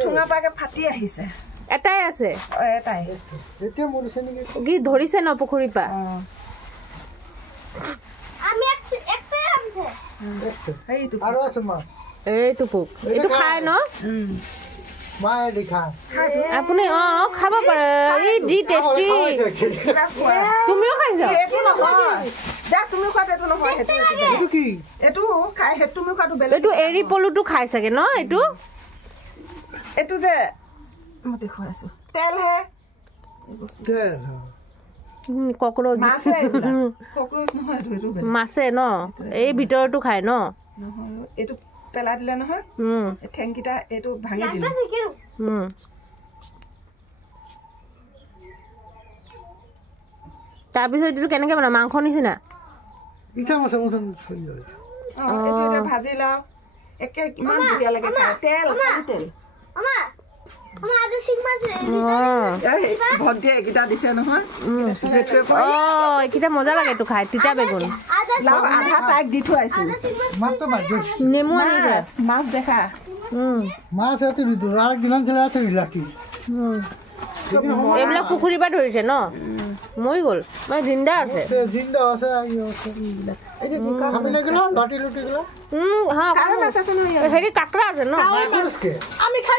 ঠুঙা পাকে ফাটি আহিছে এটাই আছে এটাই এতিয়া মৰিছে নেকি কি ধৰিছে ন পুখুৰীৰ পৰা আমি একটাই আনছে এইটো আৰু আছে মাছ এইটো পোক এইটো খায় ন মায়ে দেখা আপুনি খাব পাৰে এই যি টেষ্টি তুমিও খাইছা এইটো নহয় যা তুমি খোৱাত এইটো নহয় এইটো কি এইটো খাই তুমি খোৱাটো বেলেগ এইটো এৰি পলুটো খাই চাগে ন এইটো এইটো যে মই দেখুৱাই আছো তেল হে কক্ৰচ মাছে কক্ৰচ নহয় এইটো বেলেগ মাছে ন এই ভিতৰটো খায় ন নহয় এইটো পেলাই দিলে নহয় ঠেংকিটা এইটো ভাঙি দিলে তাৰপিছত এইটো কেনেকে বনাই মাংস নিচিনা ইচ্ছা মাছ মচন চলি যায় এইটো এটা ভাজি লাও একে কিমান ধুনীয়া লাগে খাই তেল তেল আমা আমা আজি সিগমাছে ভন্টি একিটা দিছে নহয় এইকেইটা মজা লাগে এইটো খাই তিতা বেগুন লাও আধা তাইক দি থৈছো মাছটো ভাজি নেমু আনিছে মাছ দেখা মাছ এত দিদু আর দিলান ছেড়ে এত লাঠি এইবিলাক পুখুৰীৰ পৰা ধৰিছে ন মৰি গ'ল মানে জিন্দা আছে জিন্দা আছে আই আছে এইটো কি খাবি লাগিল লাঠি লুটি গলা হেৰি কাকৰা আছে ন আমি